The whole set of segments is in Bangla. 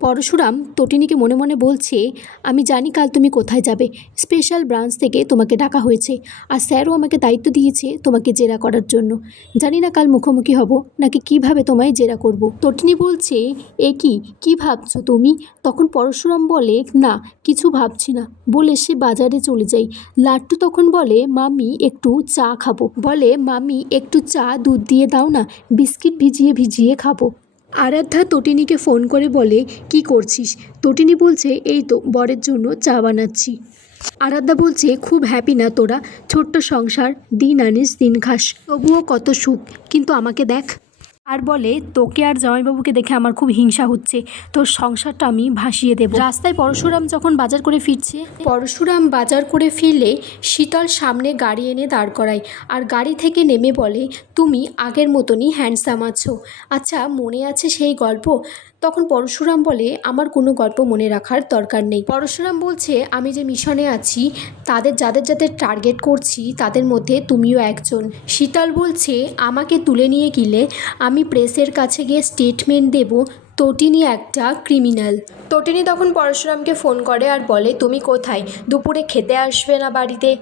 পরশুরাম তটিনীকে মনে মনে বলছে, আমি জানি কাল তুমি কোথায় যাবে। স্পেশাল ব্রাঞ্চ থেকে তোমাকে ডাকা হয়েছে আর স্যারও আমাকে দায়িত্ব দিয়েছে তোমাকে জেরা করার জন্য। জানি না কাল মুখোমুখি হব, নাকি কীভাবে তোমায় জেরা করব? তটিনী বলছে, এ কি? কী ভাবছ তুমি? তখন পরশুরাম বলে, না, কিছু ভাবছি না। বলে সে বাজারে চলে যাই। লাট্টু তখন বলে, মামি, একটু চা খাব। বলে, মামি, একটু চা দুধ দিয়ে দাও না, বিস্কিট ভিজিয়ে ভিজিয়ে খাব। আরাধ্যা তটিনীকে ফোন করে বলে, কি করছিস? তটিনী বলছে, এই তো, বরের জন্য চা বানাচ্ছি। আরাধ্যা বলছে, খুব হ্যাপি না তোরা, ছোট্ট সংসার, দিন আনিস, দিন খাস, তবুও কত সুখ, কিন্তু আমাকে দেখ। আর বলে, তোকে আর জামাইবাবুকে দেখে আমার খুব হিংসা হচ্ছে। তোর সংসারটা আমি ভাসিয়ে দেব। রাস্তায় পরশুরাম যখন বাজার করে ফিরছে, পরশুরাম বাজার করে ফিরলে শীতল সামনে গাড়ি এনে দাঁড় করায় আর গাড়ি থেকে নেমে বলে, তুমি আগের মতনই হ্যান্ডসাম আছো। আচ্ছা মনে আছে সেই গল্প? তখন পরশুরাম বলে, আমার কোনো গল্প মনে রাখার দরকার নেই। পরশুরাম বলছে, আমি যে মিশনে আছি, তাদের যাদের যাদের টার্গেট করছি, তাদের মধ্যে তুমিও একজন। শীতল বলছে, আমাকে তুলে নিয়ে গেলে আমি প্রেসের কাছে গিয়ে স্টেটমেন্ট দেব, তটিনী একটা ক্রিমিনাল। তটিনী তখন পরশুরামকে ফোন করে আর বলে, তুমি কোথায়? দুপুরে খেতে আসবে না বাড়িতে?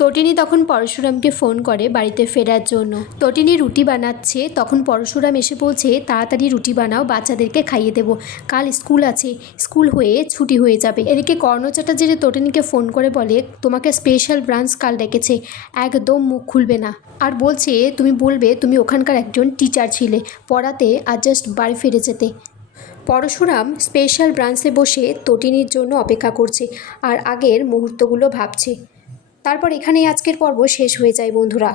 তটিনী তখন পরশুরামকে ফোন করে বাড়িতে ফেরার জন্য। তটিনী রুটি বানাচ্ছে, তখন পরশুরাম এসে বলছে, তাড়াতাড়ি রুটি বানাও, বাচ্চাদেরকে খাইয়ে দেবো। কাল স্কুল আছে, স্কুল হয়ে ছুটি হয়ে যাবে। এদিকে কর্ণ চ্যাটার্জি তটিনীকে ফোন করে বলে, তোমাকে স্পেশাল ব্রাঞ্চ কাল ডেকেছে, একদম মুখ খুলবে না। আর বলছে, তুমি বলবে, তুমি ওখানকার একজন টিচার ছিলে, পড়াতে আর জাস্ট বাড়ি ফিরে যেতে। পরশুরাম স্পেশাল ব্রাঞ্চে বসে তটিনীর জন্য অপেক্ষা করছে, আর আগের মুহূর্তগুলো ভাবছে। তারপর এখানেই আজকের পর্ব শেষ হয়ে যায় বন্ধুরা।